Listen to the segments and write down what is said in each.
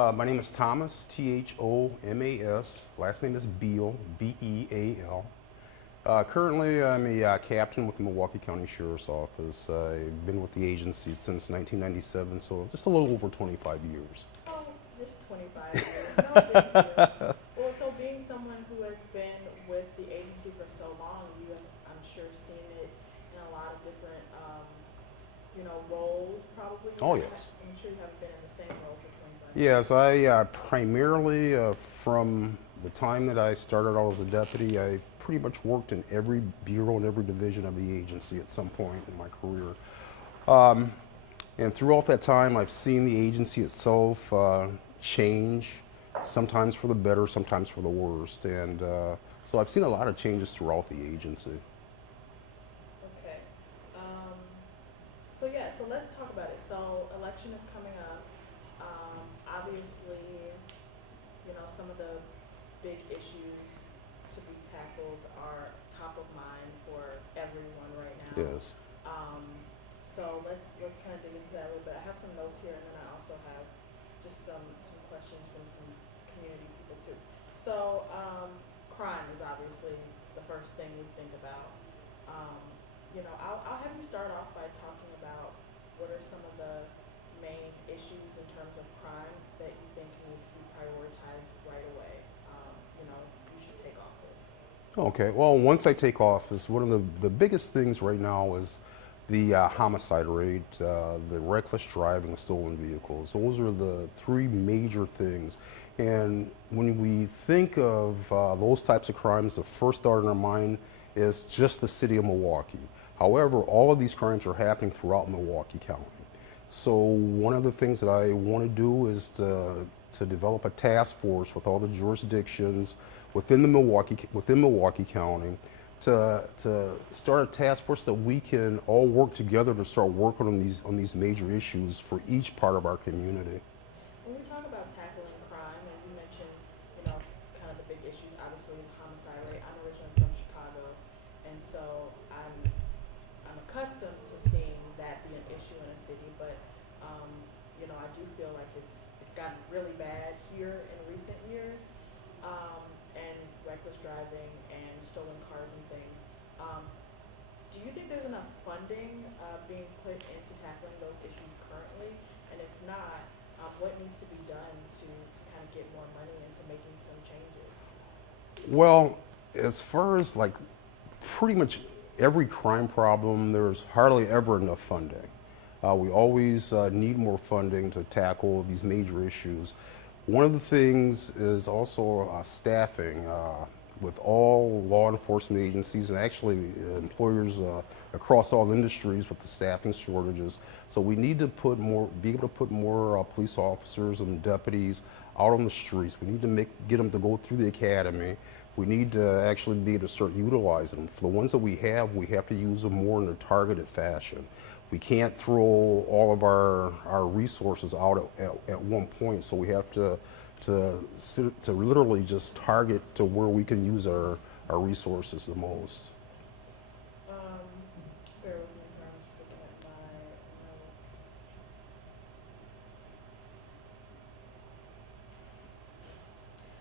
My name is Thomas, Thomas. Last name is Beal, Beal. Currently, I'm a captain with the Milwaukee County Sheriff's Office. I've been with the agency since 1997, so just a little over 25 years. Oh, just 25 years. No big deal. Well, so being someone who has been with the agency for so long, you have, I'm sure, seen it in a lot of different, roles probably. Oh, yes. I'm sure you haven't been in the same role for 25 years. Yes, I primarily, from the time that I started out as a deputy, I pretty much worked in every bureau and every division of the agency at some point in my career. And throughout that time, I've seen the agency itself change, sometimes for the better, sometimes for the worst. And so I've seen a lot of changes throughout the agency. Okay. So let's talk about it. So election is coming up. Obviously, some of the big issues to be tackled are top of mind for everyone right now. Yes. So let's kind of dig into that a little bit. I have some notes here, and then I also have just some questions from some community people too. So crime is obviously the first thing we think about. I'll have you start off by talking about what are some of the main issues in terms of crime that you think need to be prioritized right away. You should take office. Okay, well, once I take office, one of the biggest things right now is the homicide rate, the reckless driving, stolen vehicles. Those are the three major things. And when we think of those types of crimes, the first thought in our mind is just the city of Milwaukee. However, all of these crimes are happening throughout Milwaukee County. So one of the things that I want to do is to develop a task force with all the jurisdictions within Milwaukee County to start a task force that we can all work together to start working on these major issues for each part of our community. When we talk about tackling crime, and you mentioned, kind of the big issues, obviously the homicide rate. I'm originally from Chicago, and so I'm accustomed to seeing that be an issue in a city, but I do feel like it's gotten really bad here in recent years, and reckless driving and stolen cars and things. Do you think there's enough funding being put into tackling those issues currently? And if not, what needs to be done to kind of get more money into making some changes? Well, as far as like pretty much every crime problem, there's hardly ever enough funding. We always need more funding to tackle these major issues. One of the things is also staffing with all law enforcement agencies and actually employers across all industries with the staffing shortages. So we need to be able to put more police officers and deputies out on the streets. We need to get them to go through the academy. We need to actually be able to start utilizing them. For the ones that we have to use them more in a targeted fashion. We can't throw all of our resources out at one point, so we have to literally just target to where we can use our resources the most. Bear with me here, I'm just looking at my notes.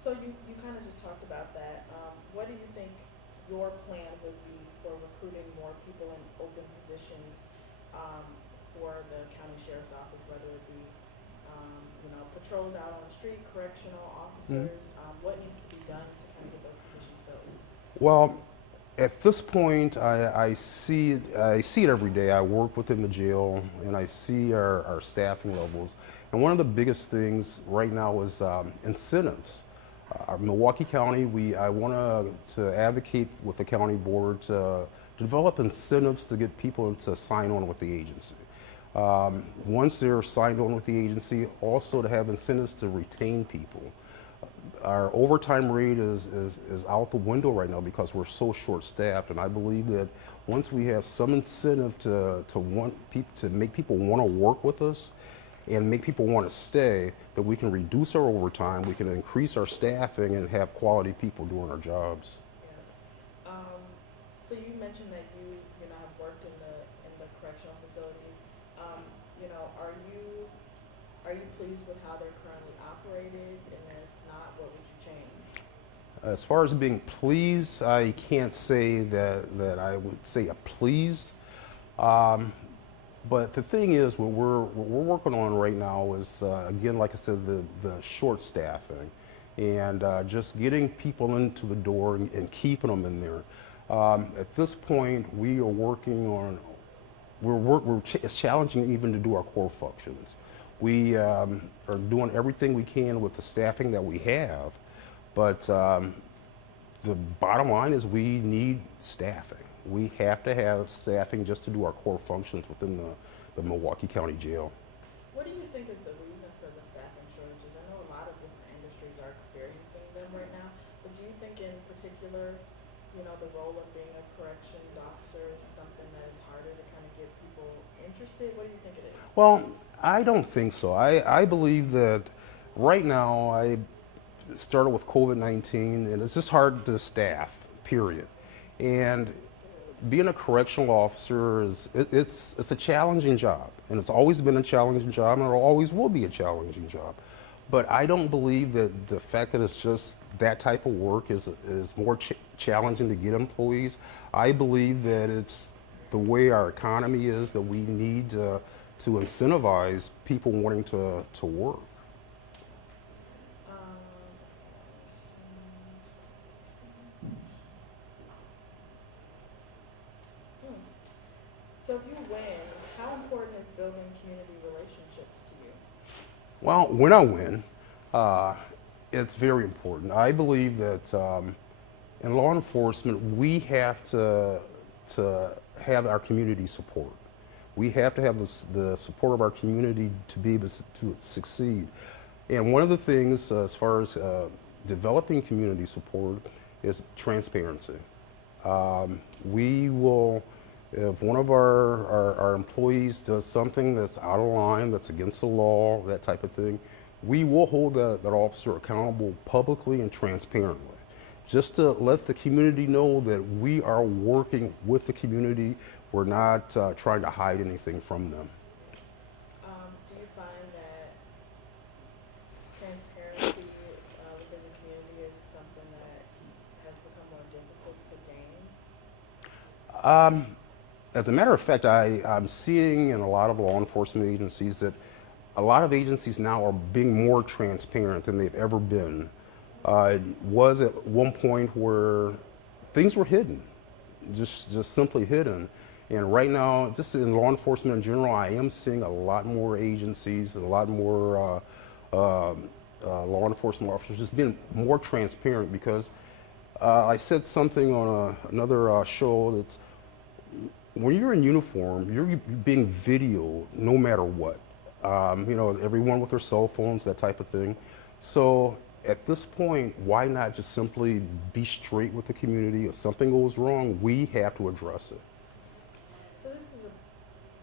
So you kind of just talked about that. What do you think your plan would be for recruiting more people in open positions for the county sheriff's office, whether it be patrols out on the street, correctional officers? What needs to be done to kind of get those positions filled? Well, at this point, I see it every day. I work within the jail, and I see our staffing levels. And one of the biggest things right now is incentives. Milwaukee County, I want to advocate with the county board to develop incentives to get people to sign on with the agency. Once they're signed on with the agency, also to have incentives to retain people. Our overtime rate is out the window right now because we're so short-staffed, and I believe that once we have some incentive to make people want to work with us and make people want to stay, that we can reduce our overtime, we can increase our staffing, and have quality people doing our jobs. Yeah. So you mentioned that you have worked in the correctional facilities. Are you pleased with how they're currently operating? rated? And if not, what would you change? As far as being pleased, I can't say that I would say pleased. But the thing is, what we're working on right now is, again, like I said, the short staffing and just getting people into the door and keeping them in there. At this point, we are working on, it's challenging even to do our core functions. We are doing everything we can with the staffing that we have, but the bottom line is we need staffing. We have to have staffing just to do our core functions within the Milwaukee County Jail. What do you think is the reason for the staffing shortages? I know a lot of different industries are experiencing them right now, but do you think in particular, you know, the role of being a corrections officer is something that it's harder to kind of get people interested? What do you think it is? Well, I don't think so. I believe that right now, I started with COVID-19, and it's just hard to staff, period. And being a correctional officer it's a challenging job, and it's always been a challenging job, and it always will be a challenging job. But I don't believe that the fact that it's just that type of work is more challenging to get employees. I believe that it's the way our economy is, that we need to incentivize people wanting to work. So if you win, how important is building community relationships to you? Well, when I win, it's very important. I believe that in law enforcement, we have to have our community support. We have to have the support of our community to be able to succeed. And one of the things as far as developing community support is transparency. We will, if one of our employees does something that's out of line, that's against the law, that type of thing, we will hold that officer accountable publicly and transparently, just to let the community know that we are working with the community. We're not trying to hide anything from them. Do you find that transparency within the community is something that has become more difficult to gain? As a matter of fact, I'm seeing in a lot of law enforcement agencies that a lot of agencies now are being more transparent than they've ever been. It was at one point where things were hidden, just simply hidden. And right now, just in law enforcement in general, I am seeing a lot more agencies and a lot more law enforcement officers just being more transparent, because I said something on another show that's, when you're in uniform, you're being videoed no matter what. You know, everyone with their cell phones, that type of thing. So at this point, why not just simply be straight with the community? If something goes wrong, we have to address it. So this is a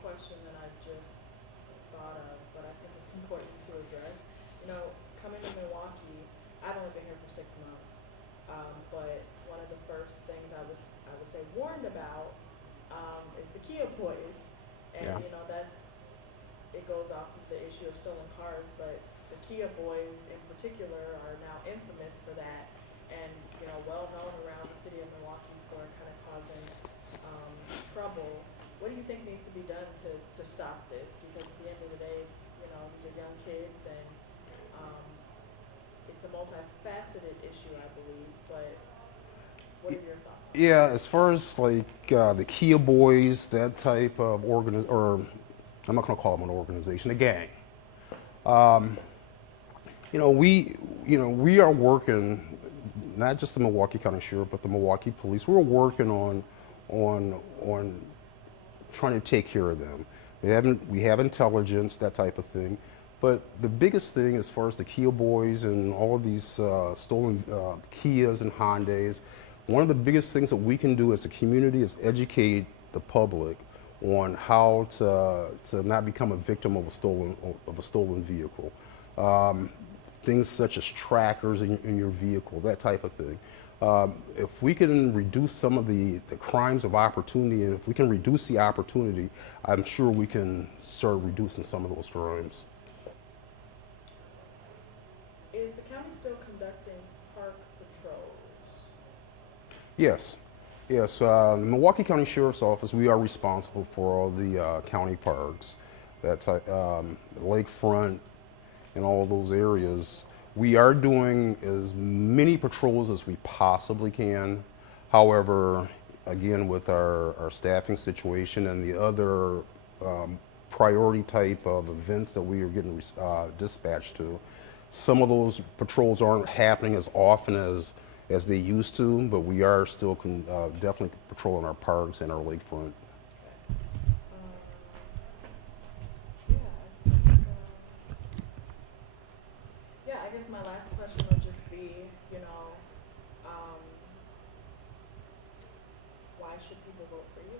question that I just thought of, but I think it's important to address. You know, coming to Milwaukee, I've only been here for 6 months, but one of the first things I would say warned about is the Kia boys, and Yeah. you know, it goes off of the issue of stolen cars, but the Kia boys in particular are now infamous for that, and you know, well known around the city of Milwaukee for kind of causing trouble. What do you think needs to be done to stop this? Because at the end of the day, it's, you know, these are young kids, and it's a multifaceted issue, I believe. But what are your thoughts? Yeah, as far as like the Kia boys, that type of or I'm not going to call them an organization, a gang. You know, we are working, not just the Milwaukee County Sheriff, but the Milwaukee Police. We're working on trying to take care of them. We have intelligence, that type of thing. But the biggest thing, as far as the Kia boys and all of these stolen Kias and Hyundais, one of the biggest things that we can do as a community is educate the public on how to not become a victim of a stolen vehicle. Things such as trackers in your vehicle, that type of thing. If we can reduce some of the crimes of opportunity, and if we can reduce the opportunity, I'm sure we can start reducing some of those crimes. county still conducting park patrols? Yes. Yes, the Milwaukee County Sheriff's Office, we are responsible for all the county parks. That's lakefront and all those areas. We are doing as many patrols as we possibly can. However, again, with our staffing situation and the other priority type of events that we are getting dispatched to, some of those patrols aren't happening as often as they used to, but we are still definitely patrolling our parks and our lakefront. Yeah, I think, yeah, I guess my last question would just be, why should people vote for you?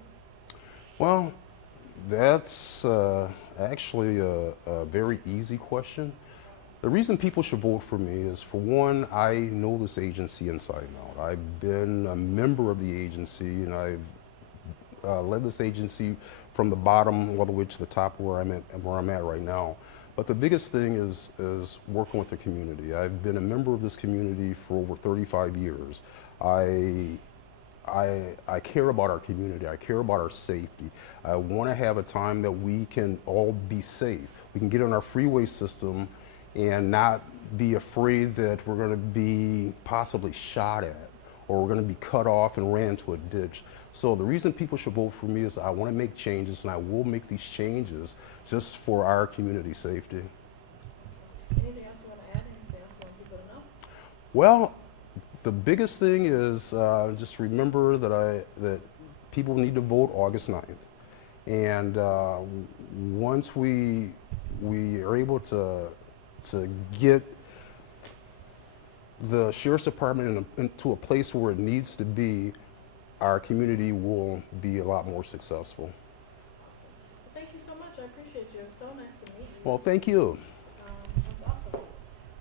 Well, that's actually a very easy question. The reason people should vote for me is, for one, I know this agency inside and out. I've been a member of the agency, and I've led this agency from the bottom all the way to the top where I'm at right now. But the biggest thing is working with the community. I've been a member of this community for over 35 years. I care about our community. I care about our safety. I want to have a time that we can all be safe. We can get on our freeway system and not be afraid that we're going to be possibly shot at, or we're going to be cut off and ran into a ditch. So the reason people should vote for me is I want to make changes, and I will make these changes just for our community safety. Anything else you want to add? Anything else you want people to know? Well, the biggest thing is just remember that people need to vote August 9th. And once we are able to get the Sheriff's Department into a place where it needs to be, our community will be a lot more successful. Awesome. Well, thank you so much. I appreciate you. It was so nice to meet you. Well, thank you.